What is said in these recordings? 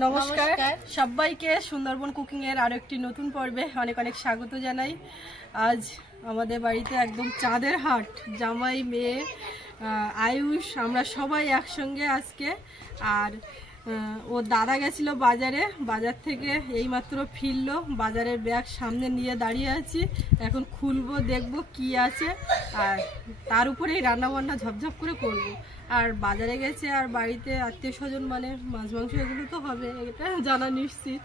নমস্কার সবাইকে সুন্দরবন কুকিং এর আরো একটি নতুন পর্বে অনেক অনেক স্বাগত জানাই। আজ আমাদের বাড়িতে একদম চাঁদের হাট, জামাই, মেয়ে, আয়ুষ, আমরা সবাই একসঙ্গে আজকে। আর ও দাদা গেছিল বাজারে, বাজার থেকে এইমাত্র ফিরলো, বাজারের ব্যাগ সামনে নিয়ে দাঁড়িয়ে আছি। এখন খুলবো, দেখবো কি আছে, আর তার উপরেই রান্নাবান্না ঝপঝপ করে করব। আর বাজারে গেছে আর বাড়িতে আত্মীয় স্বজন মানে মাছ মাংস এগুলো তো হবে, এটা জানা নিশ্চিত।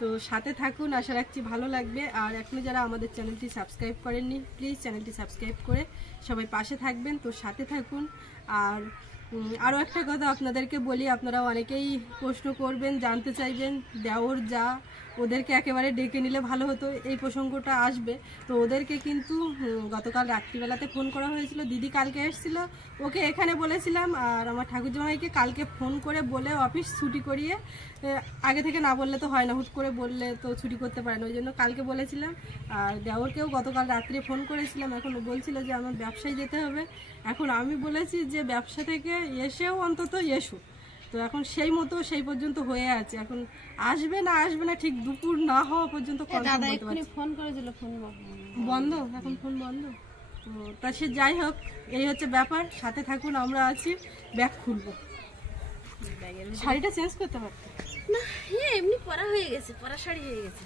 তো সাথে থাকুন, আশা রাখছি ভালো লাগবে। আর এখনো যারা আমাদের চ্যানেলটি সাবস্ক্রাইব করেননি, প্লিজ চ্যানেলটি সাবস্ক্রাইব করে সবাই পাশে থাকবেন। তো সাথে থাকুন। আর আরও একটা কথা আপনাদেরকে বলি, আপনারা অনেকেই প্রশ্ন করবেন, জানতে চাইবেন দেওর যা, ওদেরকে একেবারে ডেকে নিলে ভালো হতো, এই প্রসঙ্গটা আসবে। তো ওদেরকে কিন্তু গতকাল রাত্রিবেলাতে ফোন করা হয়েছিল, দিদি কালকে এসেছিলো, ওকে এখানে বলেছিলাম। আর আমার ঠাকুরজামাইকে কালকে ফোন করে বলে অফিস ছুটি করিয়ে, আগে থেকে না বললে তো হয় না, হুট করে বললে তো ছুটি করতে পারে না, ওই জন্য কালকে বলেছিলাম। আর দেওরকেও গতকাল রাত্রে ফোন করেছিলাম, এখন বলছিল যে আমার ব্যবসায় যেতে হবে। এখন আমি বলেছি যে ব্যবসা থেকে এসেও অন্তত এসো। তো এখন সেই মতো সেই পর্যন্ত হয়ে আছে, এখন আসবে না আসবে না ঠিক দুপুর না হওয়া পর্যন্ত ফোন করেছিল, ফোন বন্ধ, এখন ফোন বন্ধ। তো তা সে যাই হোক, এই হচ্ছে ব্যাপার। সাথে থাকুন, আমরা আছি। ব্যাগ খুলবো, শাড়িটা চেঞ্জ করতে পারতো না, এমনি পরা হয়ে গেছে, পরা শাড়ি হয়ে গেছে।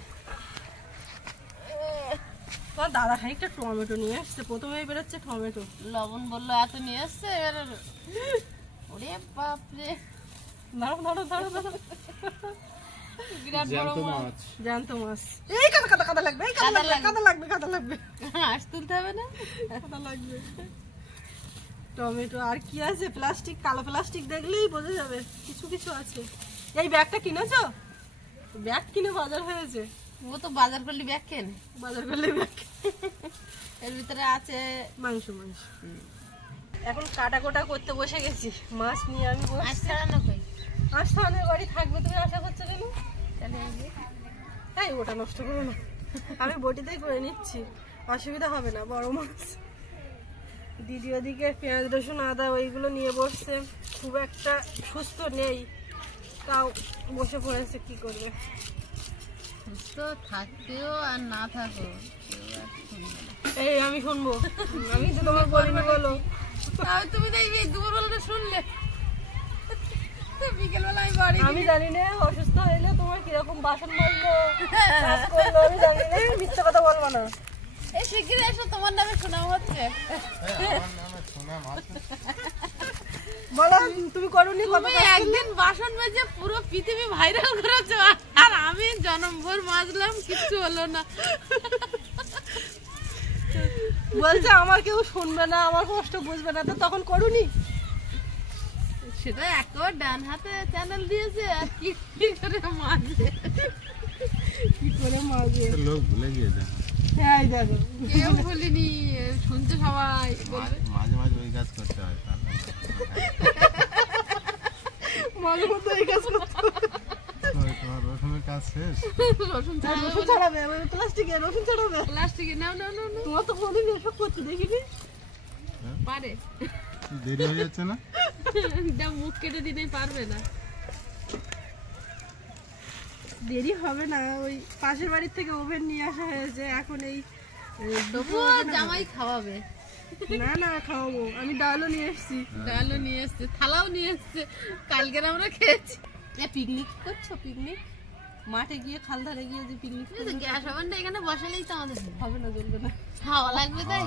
দাদা খানিকটা টমেটো নিয়ে আসছে, প্রথমেই বেরোচ্ছে টমেটো। লবণ বললো এত নিয়ে আসছে, এবার ওরে বাপরে, দাঁড়ো দাঁড়ো দাঁড়ো দাঁড়ো, বিরাট বড় মাছ, জ্যান্ত মাছ। এই কাদা কাদা কাদা লাগবে, এই কাদা লাগবে, কাদা লাগবে, কাদা লাগবে, হাঁস তুলতে হবে না, কাদা লাগবে। টমেটো আর কি আছে, প্লাস্টিক, কালো প্লাস্টিক দেখলেই বোঝা যাবে কিছু কিছু আছে। এই ব্যাগটা কিনেছো? ব্যাগ কিনে বাজার হয়েছে। ও তো বাজার করলে ব্যাগ কেনে, বাজার করলে ব্যাগ। এর ভিতরে আছে মাংস। মাংস এখন কাটা কোটা করতে বসে গেছি, মাছ নিয়ে আমি মাছ ছাড়ানো কই, মাছ ছাড়ানোর বাড়ি থাকবে, তুমি আশা করছো কেন? তাই ওটা নষ্ট করো না, আমি বটিতেই করে নিচ্ছি, অসুবিধা হবে না। বড় মাছ। দিদি ওদিকে পেঁয়াজ রসুন আদা ওইগুলো নিয়ে বসছে, খুব একটা সুস্থ নেই, তাও বসে পড়েছে, কি করবে। সুস্থ থাকতেও আর না থাকো, এই আমি শুনবো, আমি তো তোমার বলিনি, বলো। তুমি তো এই দুপুরবেলাটা শুনলে, বিকেলবেলা আমি জানি না অসুস্থ হইলে তোমার কিরকম বাসন মাজলো, আমি জানি না, মিথ্যা কথা বলবো না। এই শিগগিরই এসো, তোমার নামে শোনাও হচ্ছে। বলো, তুমি করোনি? তুমি একদিন বাসন মেজে পুরো পৃথিবী ভাইরাল করেছো, আর আমি জনমভর মাজলাম, কিচ্ছু হলো না। বলছে আমার কেউ শুনবে না, আমার কষ্ট বুঝবে না, তো তখন করুনি? সেটা একেবারে ডান হাতে চ্যানেল দিয়েছে, আর কি করে মাজে, কি করে মাজে, লোক ভুলে গিয়েছে। হ্যাঁ দেখো, কেউ বলিনি, শুনছে সবাই। মাঝে মাঝে ওই কাজ করতে হয়, মাঝে মধ্যে এই কাজ করতে হয়। তোমার রসুনের কাজ শেষ? রসুন ছাড়াবে, প্লাস্টিকে রসুন ছাড়াবে, প্লাস্টিকে নাও নাও নাও। তোমার তো কোনদিন এসব করতে দেখিনি। পারে, দেরি হয়ে যাচ্ছে না? মুখ কেটে দিতেই পারবে না, দেরি হবে না। ওই পাশের বাড়ির থেকে ওভেন নিয়ে আসা হয়েছে, এখন এই জামাই খাওয়াবে। না না খাওয়াবো, আমি ডালও নিয়ে এসেছি। ডালও নিয়ে এসছে, থালাও নিয়ে এসছে, কালকের আমরা খেয়েছি। পিকনিক করছো? পিকনিক মাঠে গিয়ে, খাল ধারে গিয়ে যে পিকনিক, গ্যাস ওভেনটা এখানে বসালেই তো আমাদের হবে না, জ্বলবে না, হাওয়া লাগবে। তাই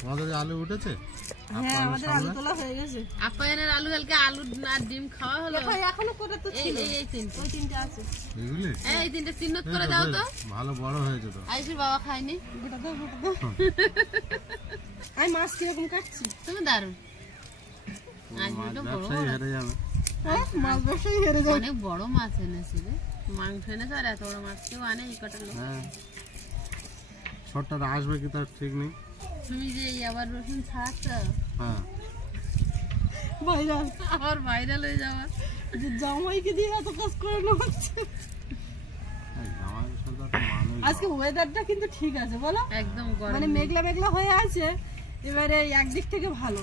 তোমাদের আলু উঠেছে? হ্যাঁ, আমাদের আলু তোলা হয়ে গেছে। আপ্যায়নের আলু, কালকে আলু আর ডিম খাওয়া হলো। এখনো করে তো ছিল, এই তিনটে, ওই তিনটে আছে। এই তিনটে চিহ্নিত করে দাও তো। ভালো বড় হয়েছে তো। আইসির বাবা খায়নি। আমি মাছ কিরকম কাটছি, তুমি দারুন। মাছ ব্যবসায়ী হেরে যাবে। অনেক বড় মাছ এনেছে রে, মাংস এনেছে, আর এত বড় মাছ কেউ আনে এই কটা লোক। শর্টটা আসবে কি তার ঠিক নেই। তুমি যে আবার রসুন ছাড়াচ্ছ, হ্যাঁ ভাইরাল, আবার ভাইরাল হয়ে যাওয়া, যে জামাইকে দিয়ে এত কাজ করানো হচ্ছে। আজকে ওয়েদারটা কিন্তু ঠিক আছে, বলো? একদম গরম, মানে মেঘলা মেঘলা হয়ে আছে, এবারে একদিক থেকে ভালো,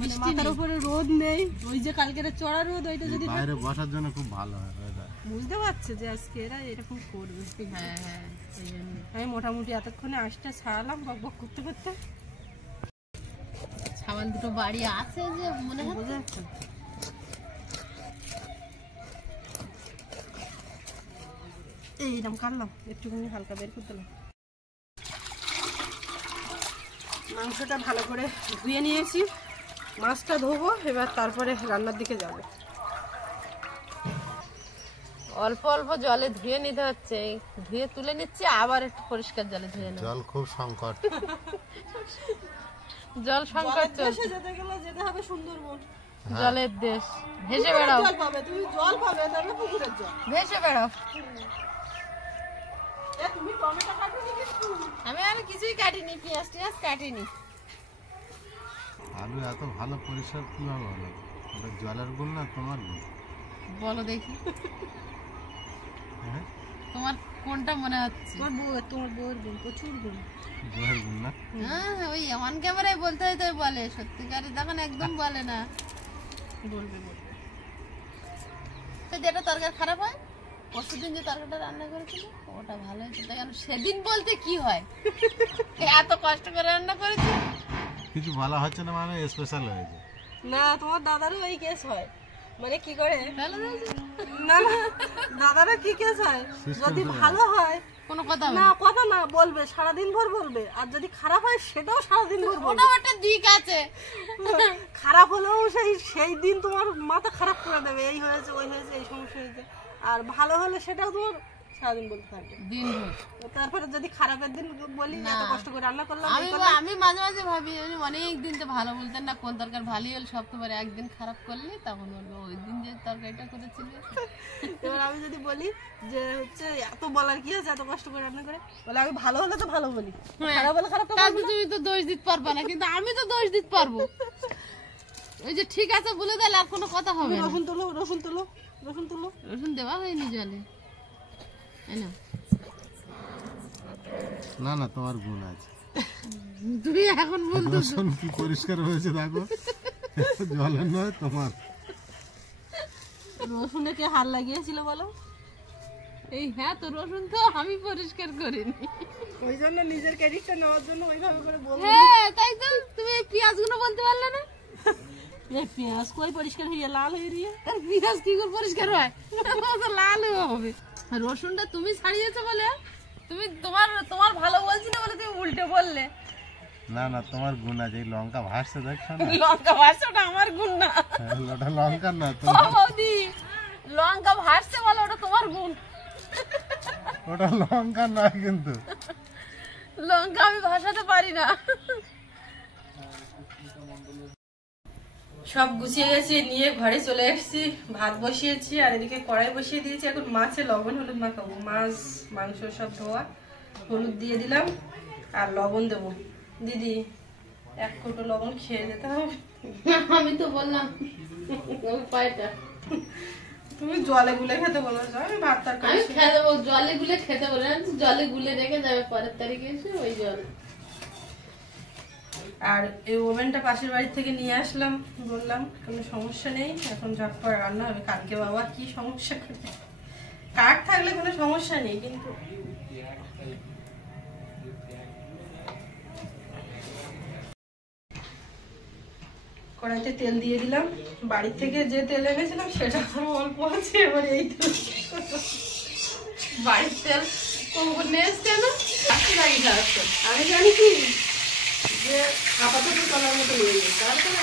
মানে মাথার উপরে রোদ নেই, ওই যে কালকের চড়া রোদ, ওইটা যদি বাইরে বসার জন্য খুব ভালো হয় weather। বুঝতে পারছে যে আজকে এরা এরকম করবে। হ্যাঁ হ্যাঁ সেই জন্য আমি মোটামুটি এতক্ষণে আঁশটা ছাড়ালাম বক বক করতে করতে। সাবান দুটো বাড়ি আছে যে মনে হয় বোঝা যাচ্ছে না। এইরকম কাটলাম, একটুখানি হালকা বের করতে দিলাম। মাংসটা ভালো করে ধুয়ে নিয়েছি, মাছটা ধোবো এবার, তারপরে রান্নার দিকে যাবো। অল্প অল্প জলে ধুয়ে নিতে হচ্ছে, ধুয়ে তুলে নিচ্ছি, আবার একটু পরিষ্কার জলে ধুয়ে নেব। জল খুব সংকট। জল সংকট চলছে, যেতে গেলে যেতে হবে সুন্দরবন। জলের দেশ, ভেসে বেড়াও, জল পাবে তুমি, জল পাবে, তবে পুকুরের জল। ভেসে বেড়াও। তুমি টমেটো কাটনি কিন্তু? আমি কিছুই কাটিনি, পেঁয়াজ টিয়াজ কাটিনি। আলু এত ভালো পরিষ্কার কিভাবে হলো? ওটা জলের গুণ না তোমার গুণ? বলো দেখি হ্যাঁ, তোমার কোনটা মনে হচ্ছে? তোমার বউয়ের গুণ, প্রচুর গুণ। জলের গুণ না? হ্যাঁ ওই অন ক্যামেরায় বলতে হয় তাই বলে, সত্যিকারে তখন একদম বলে না। বলবে তো যেটা তরকারি খারাপ হয়, পরশুদিন যে তরকারিটা রান্না করেছিল ওটা ভালো হয়েছে, তাই কারণ সেদিন বলতে কি হয়, এত কষ্ট করে রান্না করেছি। কিছু বলা হচ্ছে না মানে স্পেশাল হয়েছে। না, তোমার দাদারও এই কেস হয়। মানে কি করে, ভালো হয়েছে? না না, দাদারও কি কেস হয়, যদি ভালো হয় কোনো কথা না, কথা না বলবে, সারাদিন ভর বলবে, আর যদি খারাপ হয় সেটাও সারাদিন ভর বলবে। ওটাও একটা দিক আছে, খারাপ হলেও সেই দিন তোমার মাথা খারাপ করে দেবে, এই হয়েছে ওই হয়েছে এই সমস্যা হয়েছে। আর ভালো হলে সেটাও তোমার সারাদিন বলতে থাকবে দিন তারপরে যদি খারাপের দিন বলি এত কষ্ট করে রান্না করলাম, আমি মাঝে মাঝে ভাবি অনেক দিন তো ভালো বলতেন না, কোন তরকারি ভালোই হল, সব তোমার একদিন খারাপ করলে তখন বলবো ওই দিন যে তরকারিটা করেছিলে। এবার আমি যদি বলি যে হচ্ছে এত বলার কি আছে, এত কষ্ট করে রান্না করে, বলে আমি ভালো হলে তো ভালো বলি, খারাপ হলে খারাপ। তাহলে তুমি তো দোষ দিতে পারবা না, কিন্তু আমি তো দোষ দিতে পারবো। ওই যে ঠিক আছে বলে দিলে আর কোনো কথা হবে না। রসুন তুলো, রসুন তুলো, রসুন তুলো। রসুন দেওয়া হয়নি জলে, না না, তোমার গুণ আছে। তুমি এখন বলতো রসুন কি পরিষ্কার হয়েছে দেখো, জলের নয় তোমার। রসুনে কে হাত লাগিয়েছিল বলো? এই হ্যাঁ, তো রসুন তো আমি পরিষ্কার করিনি, ওই জন্য নিজের ক্রেডিটটা নেওয়ার জন্য ওইভাবে করে বলবো। হ্যাঁ তাই তো। তুমি এই পেঁয়াজ গুলো বলতে পারলে না? এই পেঁয়াজ কই পরিষ্কার হয়ে লাল হয়ে দিয়ে, আর পেঁয়াজ কি করে পরিষ্কার হয়? তো লাল হবে। রসুনটা তুমি ছাড়িয়েছো বলে, তুমি তোমার ভালো বলছি না বলে তুমি উল্টে বললে। না না, তোমার গুণ আছে। এই লঙ্কা ভাসছে দেখছো না? লঙ্কা ভাসছে, ওটা আমার গুণ না। ওটা লঙ্কা না, ও বৌদি, লঙ্কা ভাসছে বলে ওটা তোমার গুণ। ওটা লঙ্কা নয় কিন্তু। লঙ্কা আমি ভাসাতে পারি না। সব গুছিয়ে গেছি, নিয়ে ঘরে চলে এসেছি, ভাত বসিয়েছি, আর এদিকে কড়াই বসিয়ে দিয়েছি। এখন মাছে লবণ হলুদ মাখাবো, মাছ মাংস সব ধোয়া, হলুদ দিয়ে দিলাম আর লবণ দেবো। দিদি 1 কৌটো লবণ খেয়ে যেতে হবে। আমি তো বললাম উপায়টা, তুমি জলে গুলে খেতে বলেছো, আমি ভাত তরকারি আমি খেয়ে দেবো, জলে গুলে খেতে বলে, জলে গুলে রেখে যাবে পরের তারিখে এসে ওই জল। আর এই ওভেনটা পাশের বাড়ি থেকে নিয়ে আসলাম, বললাম কোনো সমস্যা নেই, এখন ঝটপট রান্না হবে। কালকে বাবা কি সমস্যা করে, কাঠ থাকলে কোনো সমস্যা নেই, কিন্তু কড়াইতে তেল দিয়ে দিলাম। বাড়ি থেকে যে তেল এনেছিলাম সেটা অল্প আছে, এবার এই তেল। বাড়ির তেল কম করে এসছে না, আমি জানি কি যে আপাতত চলার মতো নিয়ে গেছে, তারপরে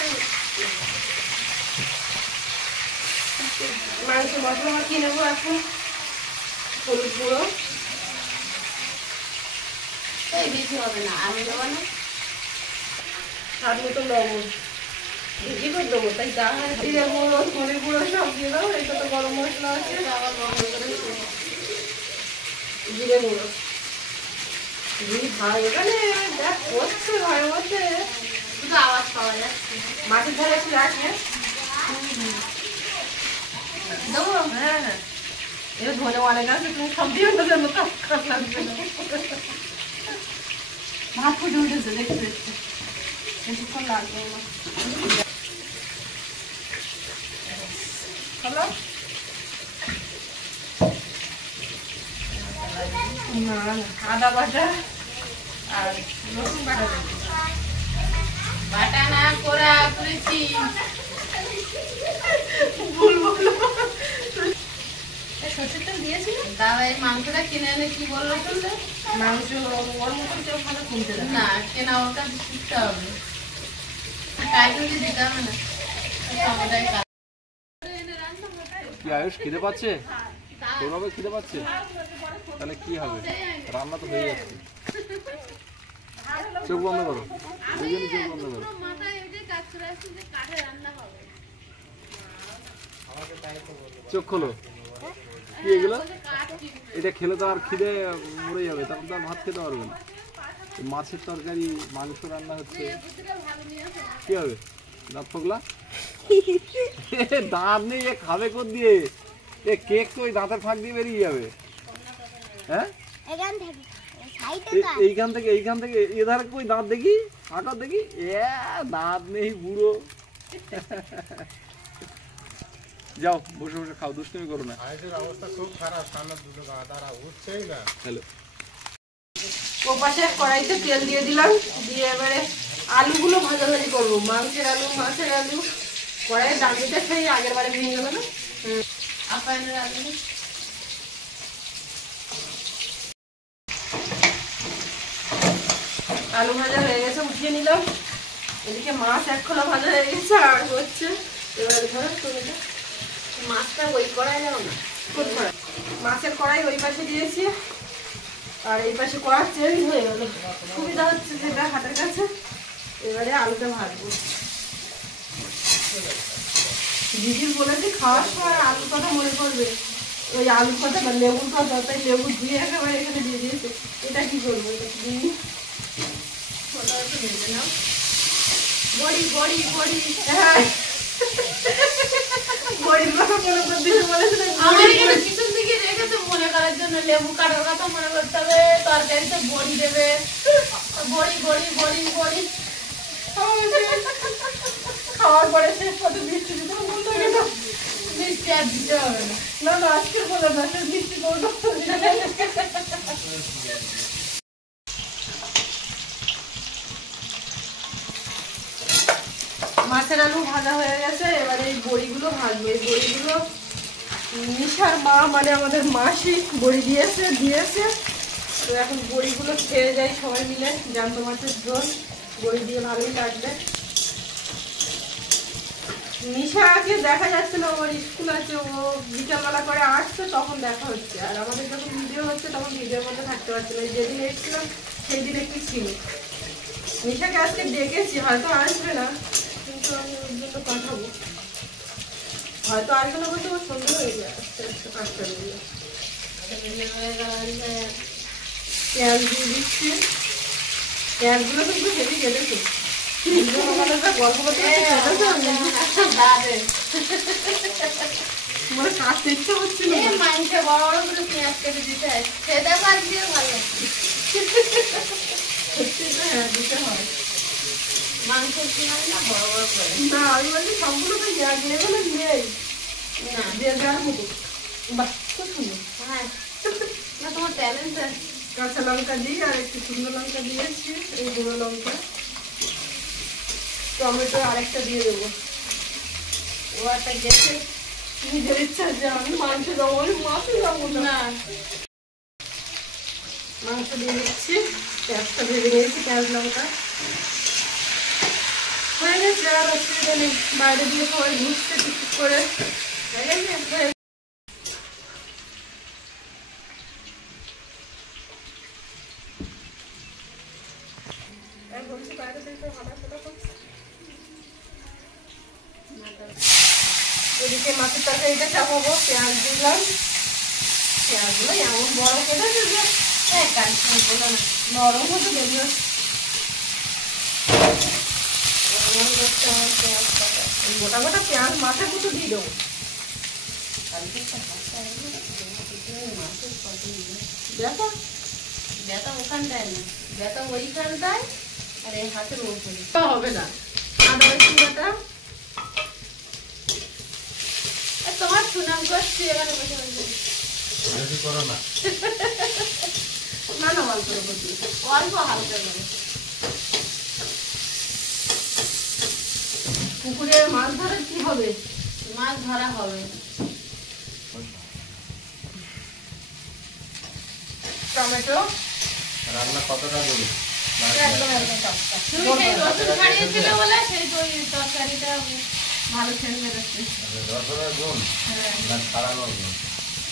মাংস মশলা মাখিয়ে নেবো। এখন হলুদ গুঁড়ো, বেশি হবে না, আমি দেবো না। স্বাদ মতো লবণ, কি করে দেবো, তাই যা হয় জিরে গুঁড়ো, ধনে গুঁড়ো সব দিয়ে দাও। এটা তো গরম মশলা আছে, জিরে গুঁড়ো। ভাই এখানে দেখ করছে ঘরের মধ্যে, শুধু আওয়াজ পাওয়া যাচ্ছে। মাটির ধারে একটু রাখে দেবো। হ্যাঁ হ্যাঁ, এবার ধনে অনেক আছে, তুমি সব দিয়ে জন্য তো লাগবে না। ভাত ফুটে উঠেছে, দেখতে দেখতে বেশিক্ষণ লাগবে না। হলো না আদা বাটা আর রসুন বাটা দেবো। বাটা না করা করেছি সরষের তেল দিয়েছিল দাদা এই মাংসটা কিনে এনে কি বললো শুনলে মাংস ওর মতন কেউ ভালো কমতে দেবে না কেনা ওটা শিখতে হবে কাইটুকি দিতে হবে না সবটাই কি আয়ুষ খিদে পাচ্ছে? তোর হবে খিদে পাচ্ছে? তাহলে কি হবে? রান্না তো হয়ে যাচ্ছে। চোখ বন্ধ করো, দুজনই চোখ বন্ধ করো। মাথায় এটাই কাজ করে আসছে যে কাঠে রান্না হবে চোখ খোলো। কি এগুলো? এটা খেলে তো আর খিদে মরে যাবে, তখন তো আর ভাত খেতে পারবে না। মাছের তরকারি, মাংস রান্না হচ্ছে, কি হবে? দাঁত ফোকলা? দাঁত নেই, এ খাবে কোথ দিয়ে? এ কেক তো ওই দাঁতের ফাঁক দিয়ে বেরিয়ে যাবে। হ্যাঁ, এইখান থেকে এধারে কই দাঁত দেখি, আঁকা দেখি, দাঁত নেই বুড়ো। যাও বসে বসে খাও, দুষ্টুমি করো না। অবস্থা খুব খারাপ, ঠান্ডা দুটো দাঁড়া উঠছেই না। ও পাশে কড়াইতে তেল দিয়ে দিলাম, দিয়ে এবারে আলুগুলো ভাজাভাজি করবো। মাংসের আলু, মাছের আলু, কড়াইয়ের ডালটা সেই আগের বারে ভেঙে গেল না। আপানের আলু আলু ভাজা হয়ে গেছে, উঠিয়ে নিলাম। এদিকে মাছ এক খোলা ভাজা হয়ে গেছে আর হচ্ছে। এবারে ধরো তুমি মাছটা ওই করাই যাও না কোন কড়াই? মাছের কড়াই ওই পাশে দিয়েছি আর এই পাশে কড়া চেঞ্জ হয়ে গেল। সুবিধা হচ্ছে যেটা হাতের কাছে। এবারে আলুটা ভাজবো। দিদির বলেছে খাওয়ার সময় আলুর কথা মনে করবে, ওই আলুর কথা বা লেবুর কথা, তাই লেবু ধুয়ে একেবারে এখানে দিয়ে দিয়েছে। এটা কি করবো? এটা কি দিই? ওটা একটু ভেজে নাও। বড়ি বড়ি বড়ি, হ্যাঁ বড়ির কথা মনে করে দিদি বলেছিল। আমার এখানে পিছন দিকে রেখেছে মনে করার জন্য, লেবু কাটার কথা মনে করতে হবে, তরকারিতে বড়ি দেবে, বড়ি বড়ি বড়ি বড়ি খাওয়ার পরে শেষ কত মিষ্টি দিতে বলতে গেল। মিষ্টি আর দিতে হবে না। না না আজকে বলে না, সে মিষ্টি করবো। মাছের আলু ভাজা হয়ে গেছে, এবারে এই বড়িগুলো ভাজবো। এই বড়িগুলো নিশার মা মানে আমাদের মাসি বড়ি দিয়েছে। তো এখন বড়িগুলো খেয়ে যাই সবাই মিলে, জ্যান্ত মাছের ঝোল বড়ি দিয়ে ভালোই লাগবে। নিশাকে দেখা যাচ্ছে না, ওর স্কুল আছে, ও বিকালবেলা করে আসছে, তখন দেখা হচ্ছে। আর আমাদের যখন ভিডিও হচ্ছে তখন ভিডিওর মধ্যে থাকতে পারছে না। যেদিন এসেছিলাম সেই দিন একটু ছিল। নিশাকে আজকে ডেকেছি, হয়তো আসবে না, কিন্তু আমি ওর জন্য পাঠাবো। হয়তো আসবে না বলতে ওর সন্ধ্যে হয়ে যায়, আস্তে আস্তে 5টা বেজে। পেঁয়াজ দিয়ে দিচ্ছি। পেঁয়াজগুলো কিন্তু হেভি কেটেছে। গল্প করতে মানে কাটতে ইচ্ছা হচ্ছিল না। মাংস বড় বড় করে পেঁয়াজ কেটে দিতে হয়, সেটা বাদ দিয়ে ভালো লাগছে। সত্যি তো হ্যাঁ দিতে হয়। মাংসের পেঁয়াজ না বড় বড় করে না আমি বলছি সম্পূর্ণ তো এগুলো নেই না যে যার মতো। বাহ খুব সুন্দর। হ্যাঁ না তোমার ট্যালেন্ট আছে। কাঁচা লঙ্কা দিই আর একটু শুকনো লঙ্কা দিয়েছি, এই গুঁড়ো লঙ্কা, টমেটো আরেকটা দিয়ে দেবো। ও একটা গেছে নিজের ইচ্ছা যে আমি মাংস যাবো, আমি মাছে যাবো না। মাংস দিয়ে দিচ্ছি, পেঁয়াজটা ভেজে নিয়েছি, পেঁয়াজ লঙ্কা হয়ে গেছে। আর অসুবিধা নেই, বাইরে দিয়ে সবাই ঘুরছে টুকটুক করে। হয়ে গেছে। এদিকে মাছের তরকারিটা চাপাবো, পেঁয়াজ দিলাম। পেঁয়াজগুলো এমন বড় কেটেছে যে নরম হতে দেবে। গোটা গোটা পেঁয়াজ মাথার মতো দিয়ে দেবো। দেখো ব্যথা ওখানটায় না, ব্যথা ওইখানটায় আর এই হাতের উপরে হবে না। আদা রসুন বাটা, তোমার স্নান করছি এখানে বসে বসে। বেশি করো না। না না অল্প অল্প দিয়ে। অল্প হালকা করে। পুকুরে মাছ ধরে কি হবে? মাছ ধরা হবে। টমেটো রান্না কতটা করো? একদম একদম টাটকা। তুমি সেই রসুন ছাড়িয়েছিলে বলে সেই তো ওই তরকারিটা ভালো ছেড়ে বেরোচ্ছে। রসুনের গুণ না ছাড়ানোর গুণ?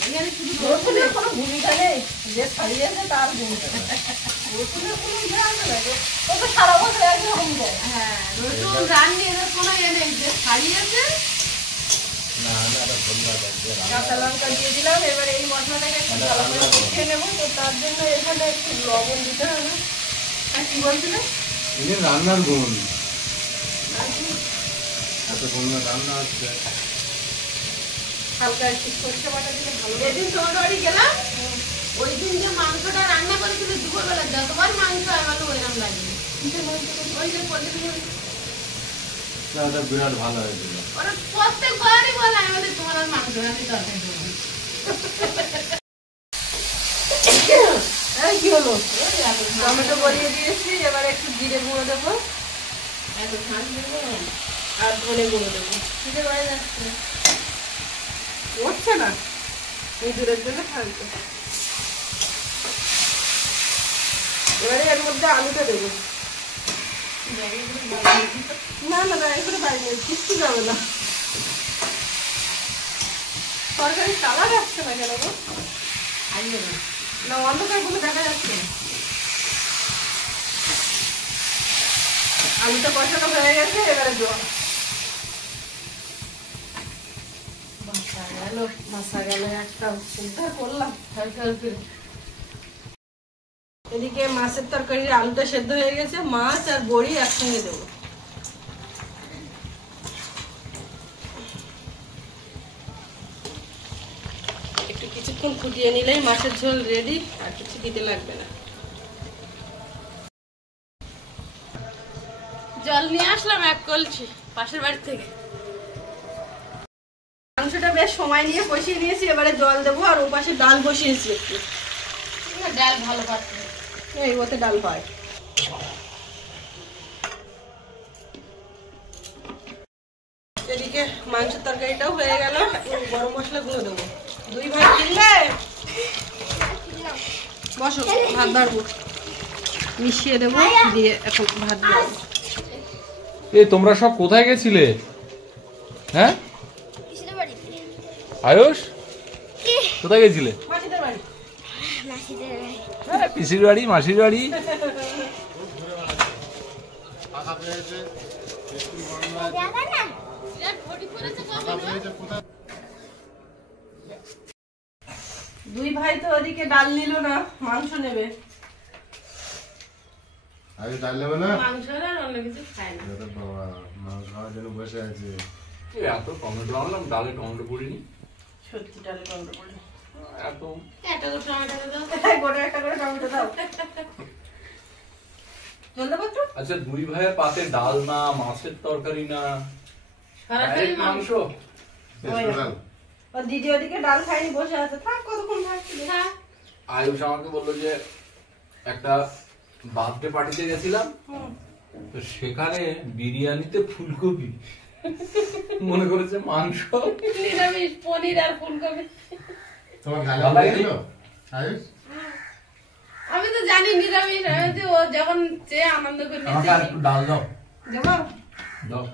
এখানে শুধু রসুনের কোনো ভূমিকা নেই, যে ছাড়িয়েছে তার ভূমিকা। রসুনের কোনো ইয়ে আছে না, ও তো সারা বছর একরকম দেয়। হ্যাঁ রসুন রান্নি এদের কোনো ইয়ে নেই, যে ছাড়িয়েছে না না এটা ভুল কথা যে কাঁচা লঙ্কা দিয়ে দিলাম, এবার এই মশলাটাকে একটু ভালো করে কষিয়ে নেবো। তো তার জন্য এখানে একটু লবণ দিতে হবে। আর কি বলছিলে? ইনি রান্নার গুণ এত গুণ রান্না হচ্ছে। হালকা একটু সরষে বাটা দিলে ভালো। যেদিন তোমার বাড়ি গেলাম ওই দিন যে মাংসটা রান্না করেছিল দুপুরবেলা যতবার মাংস আমার তো ওইরকম লাগে। ওই যে প্রতিদিন না এটা বিরাট ভালো হয়েছিল। ওরা প্রত্যেকবারই বলে আমাদের তোমার আর মাংস রান্না দরকার নেই। এই কি হলো? টমেটো বড়িয়ে দিয়েছি, এবার একটু জিরে গুঁড়ো দেবো এত ঝাল দেবো আর ধনে গুঁড়ো দেবো। খিদে বাড়ি যাচ্ছে। উঠছে না, ইঁদুরের জন্য থাকবে। এবারে এর মধ্যে আলুটা দেবো। না না না, এগুলো বাইরে কিচ্ছু যাবে না। তরকারি কালার আসছে না কেন গো? আসবে না। না অন্ধকার গুলো দেখা যাচ্ছে না। আলুটা কষানো হয়ে গেছে, এবারে জল। মাসা গেল একটা চিন্তা করলাম। এদিকে মাছের তরকারির আলুটা সেদ্ধ হয়ে গেছে, মাছ আর বড়ি একসঙ্গে দেবো। একটু কিছুক্ষণ ফুটিয়ে নিলেই মাছের ঝোল রেডি, আর কিছু দিতে লাগবে না। জল নিয়ে আসলাম এক কলসি পাশের বাড়ি থেকে। মাংসটা বেশ সময় নিয়ে কষিয়ে নিয়েছি, এবারে জল দেবো। আর ও পাশে ডাল বসিয়েছি একটু। ডাল ভালো পাচ্ছে। এই ওতে ডাল হয়। এদিকে মাংসের তরকারিটাও হয়ে গেল, গরম মশলা গুঁড়ো দেবো। দুই ভাই কিনলে বসো, ভাত বাড়বো, মিশিয়ে দেবো, দিয়ে এখন ভাত বাড়বো। এই তোমরা সব কোথায় গেছিলে? হ্যাঁ আয়ুষ, কোথায় গেছিলে? মাসিদের বাড়ি। হ্যাঁ পিসির বাড়ি, মাসির বাড়ি। ফাঁকা পেয়েছে, স্কুল বন্ধ আছে। ফাঁকা পেয়েছে কোথায়? দুই ভাই তো ওদিকে ডাল নিল না, মাংস নেবে। আগে ডাল নেবে না? মাংস আর অন্য কিছু খায় না। এটা বাবা মাংস খাওয়ার জন্য বসে আছে। এত টমেটো আনলাম, ডালে টমেটো পড়িনি। সত্যি ডালে টমেটো পড়ে। এত একটা করে টমেটো দাও। গোটা একটা করে টমেটো দাও। জল দেবো একটু? আচ্ছা, দুই ভাইয়ের পাতে ডাল না, মাছের তরকারি না, সরাসরি ডাইরেক্ট মাংস। বেশ ডাল। আর দিদি ওদিকে ডাল খাইনি, বসে আছে। থাক, কতক্ষণ থাকছি। খা। আয়ুষ আমাকে বললো যে একটা বার্থডে পার্টিতে গেছিলাম, তো সেখানে বিরিয়ানিতে ফুলকপি, মনে করেছে মাংস। নিরামিষ পনির আর ফুলকপি। তোমার গালে ভালো লাগেনি? দিল? আয়ুষ? আমি তো জানি নিরামিষ, আমি তো ও যখন চেয়ে আনন্দ করে আমাকে আর একটু ডাল দাও। দেবো? দাও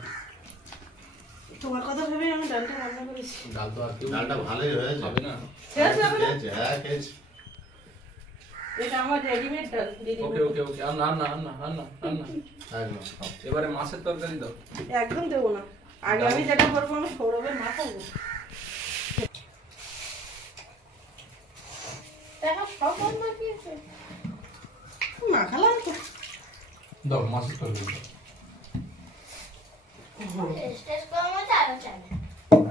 তোমার কথা ভেবে আমি ডালটা রান্না করেছি। ডাল তো আর কেউ ডালটা ভালোই হয়েছে। খাবে না। খেয়েছো এখন? খেয়েছে, হ্যাঁ খেয়েছে। এটা আমার রেডিমেড ডাল, দিদি। ওকে ওকে ওকে, আর না না আর না আর না আর না। একদম খাও। এবারে মাছের তরকারি দাও। একদম দেবো না। আগে আমি যেটা করবো, আমি সৌরভের মাখাবো। দেখো সব বন্ধ দিয়েছে। মাখালাম তো। দাও মাছের তরকারি দাও।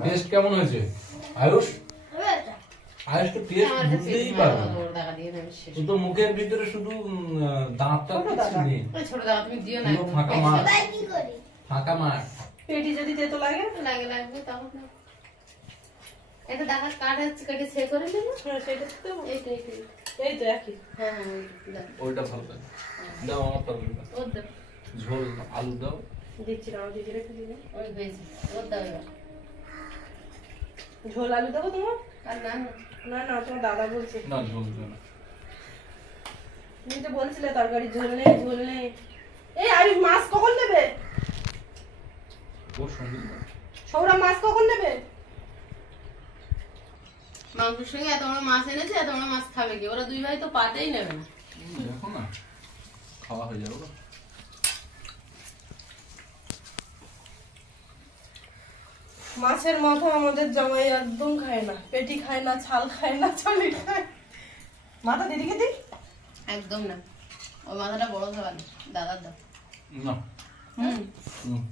টেস্ট কেমন হয়েছে আয়ুষ? আয়ুষ তো টেস্ট বুঝতেই পারবে না। টাকা দিয়ে দেবে শেষ। ও তো মুখের ভিতরে শুধু দাঁতটা কিছু নেই, ওই ছোট দাও তুমি দিও না। পুরো ফাঁকা মাছ, ফাঁকা মাছ। পেটি যদি তেতো লাগে, লাগে লাগবে তখন না। এটা দেখা কাট হচ্ছে কেটে সে করে নেবো। সেটা তো এইটা এই তো একই। হ্যাঁ হ্যাঁ দাও ওইটা ভালো লাগে। দাও আমার তরকারিটা। ওর দাও ঝোল আলু দাও। দিচ্ছি না, আমার দিদি রেখে দিবি। ওই হয়েছে ওর দাও এবার। ঝোল আলু দেবো তোমার? আর না না না না, তোমার দাদা বলছে। না ঝোল দাও না। তুমি তো বলছিলে তরকারি ঝোল নেই, ঝোল নেই। এই আয়ুষ মাছ কখন নেবে? ওর সঙ্গে দাও। সৌরভ মাছ কখন নেবে? মাংসের সঙ্গে এত বড় মাছ এনেছে, এত বড় মাছ খাবে কি? ওরা দুই ভাই তো পাতেই নেবে না। দেখো না খাওয়া হয়ে যাবে না। মাছের মাথা আমাদের জামাই একদম খায় না, পেটি খায় না, ছাল খায় না, চলি খায়। মাথা দিদিকে দিই? একদম না, ওই মাথাটা বড় খাবার না, দাদার দাও। না। হুম। হুম।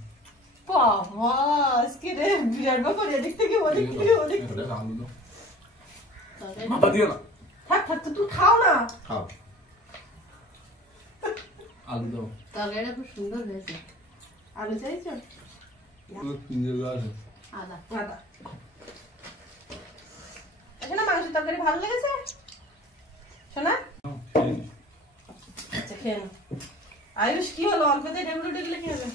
বাবা আজকে রে বিরাট ব্যাপার, এদিক থেকে ওদিক থেকে ওদিক থেকে। এটা আলু দাও। তরকারি- মাথা দিও না। থাক থাক, তুই খাও না। খাও। আলু দাও। তরকারিটা খুব সুন্দর হয়েছে। আলু চাইছো? আদা আদা। এখানে মাংসের তরকারি ভালো লেগেছে শোনা? আচ্ছা খেয়ে নাও। আয়ুষ কি হলো, অল্পতে ঢেকুলে ঢেকুলে কি হবে?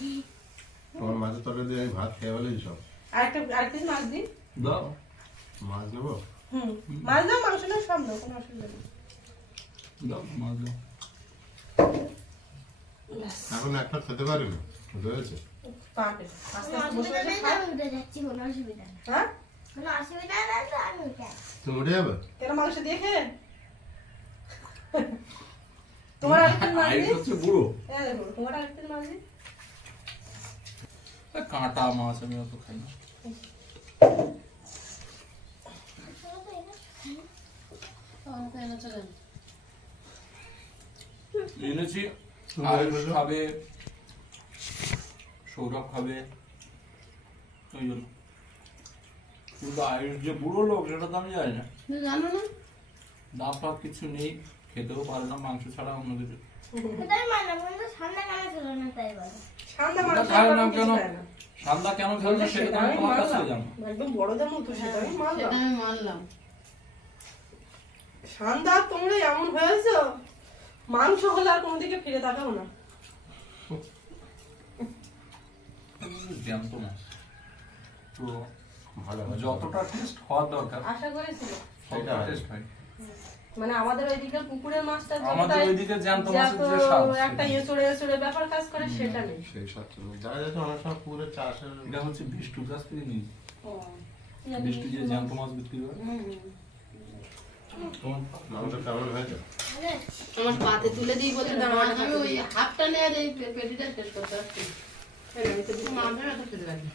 তোমার মাছের তরকারি দিয়ে আমি ভাত খেয়ে বলেছি সব। আর পিস মাছ দিই। দাও। মাছ নেবো? মাছ দাও, মাংস দাও, সব দাও, কোনো অসুবিধা নেই। দাও মাছ দাও। এখন একটা খেতে পারি না, বুঝেছে? পাঁপে আস্তে আস্তে বসে বসে খা। হ্যাঁ তুমি উঠে যাবে? কেন মাংস দিয়ে খেয়ে? তোমার আরেকদিন মাছ আইস দিই। হচ্ছে বুড়ো। হ্যাঁ দেখো, তোমার আরেকদিন মাছ দিই। কাঁটা মাছ আমি অত খাই না। তখন এনেছো কেন? এনেছি তুমি আয়ুষ বলো। খাবে, সৌরভ খাবে, ওই জন্য। কিন্তু আয়ুষ যে বুড়ো লোক সেটা তো আমি জানি না। তুমি জানো না? দাঁত ফাত কিছু নেই, খেতেও পারে না মাংস ছাড়া অন্য কিছু। ঠান্ডা ওটা মাংস খায় না কিছু কেন? খায় না। ঠান্ডা কেন খায় না সেটা তো আমি তোমার কাছ থেকে জানবো। একদম বড়দের মতো সেটা আমি মানলাম। সেটা আমি মানলাম। ঠান্ডা তোমরা এমন হয়েছো, মাংস হলে আর কোনো দিকে ফিরে তাকাও না। জ্যান্ত মাছ তো ভালো হয়। যতটা টেস্ট হওয়ার দরকার আশা করেছিল ততটা টেস্ট হয়। মানে আমাদের ওইদিকে পুকুরের মাছটা আমাদের যতটাই ওইদিকে জ্যান্ত মাছের যত যে স্বাদ একটা সেটা এঁচড়ে এঁচড়ে ব্যাপার কাজ করে সেটা নেই। সেই সত্যি যারা যাচ্ছে অনেক সময় পুকুরে চাষের এটা হচ্ছে বিষ্টুর কাছ থেকে নিই। ও, বিষ্টু যে জ্যান্ত মাছ বিক্রি করে মাংস কেমন হয়েছে? আমার পাতে তুলে দিই বলে দাঁড়ানো, আমি ওই হাফটা নিয়ে আর এই পেটিটা টেস্ট করতে পারছি। মাংসটা এত খেতে পারি না।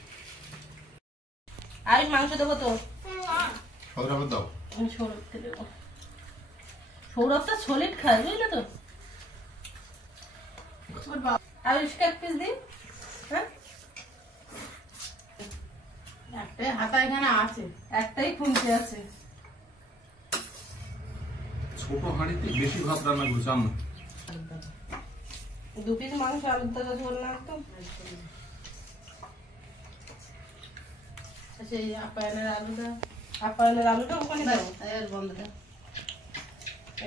আয়ুষ মাংস দেবো তো? সৌরভের দাও। আমি সৌরভকে দেবো। সৌরভটা সলিড খায় বুঝলে তো। আয়ুষকে এক পিস দিই। হ্যাঁ একটাই হাতা এখানে আছে। একটাই খুঁজতে আছে। ছোট হাঁড়িতে বেশি ভাত রান্না করছে আমরা। 2 পিস মাংস আলুর তরকা ঝোল না তো। সেই আপায়নের আলুটা আপাতত আলুটা ওখানে দাও। এর বন্ধটা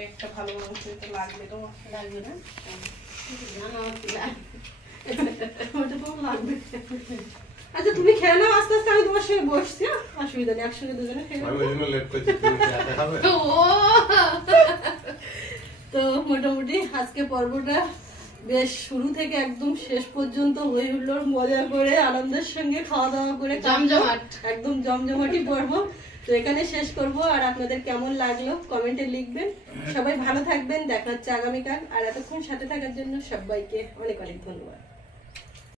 একটা ভালো মাংস তো লাগবে তো। লাগবে না? জানো আমার কি লাগবে। ওটা তো লাগবে। আচ্ছা তুমি খেয়ে নাও আস্তে আস্তে, আমি তোমার সঙ্গে বসছি। হ্যাঁ? অসুবিধা নেই, একসঙ্গে দুজনে খেয়ে আমি নেবো। ওই জন্য লেট করছি, তুমি কি একা খাবে? ও তো মোটামুটি আজকে পর্বটা বেশ শুরু থেকে একদম শেষ পর্যন্ত হই হুল্লোড় মজা করে আনন্দের সঙ্গে খাওয়া দাওয়া করে জমজমাট। একদম জমজমাটি পর্ব। তো এখানে শেষ করব। আর আপনাদের কেমন লাগলো কমেন্টে লিখবেন। সবাই ভালো থাকবেন, দেখা হচ্ছে আগামীকাল। আর এতক্ষণ সাথে থাকার জন্য সবাইকে অনেক অনেক ধন্যবাদ।